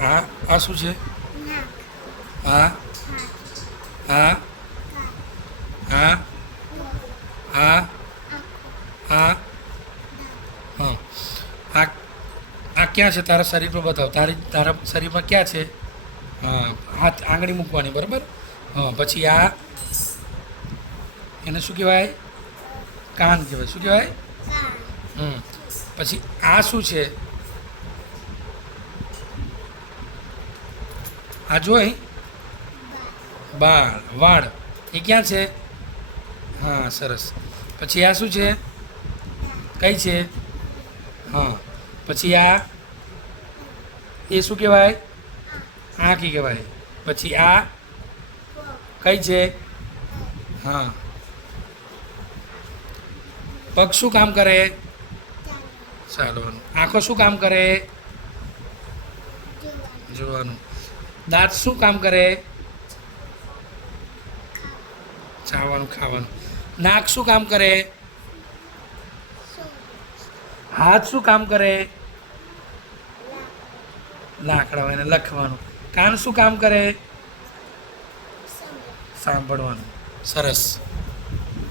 આ શું છે? આ આ આ આ આ હા આ ક્યાં છે? તારા શરીર પર બતાવ. તારા શરીરમાં ક્યાં છે? હા, હાથ આંગળી મૂકવાની, બરાબર. હા, પછી આ એને શું કહેવાય? કાન કહેવાય. શું કહેવાય? પછી આ શું છે? આ જો અહીં વાળ એ ક્યાં છે? હા, સરસ. પછી આ શું છે? કઈ છે? હા, પછી આ એ શું કહેવાય? આંખી કહેવાય. પછી આ કઈ છે? હા. પગ શું કામ કરે? ચાલવાનું. આંખો શું કામ કરે? જોવાનું. દાંત શું કામ કરે? ચાવવાનું, ખાવાનું. નાક શું કામ કરે? હાથ શું કામ કરે? લાકડા એને લખવાનું. કાન શું કામ કરે? સાંભળવાનું. સરસ.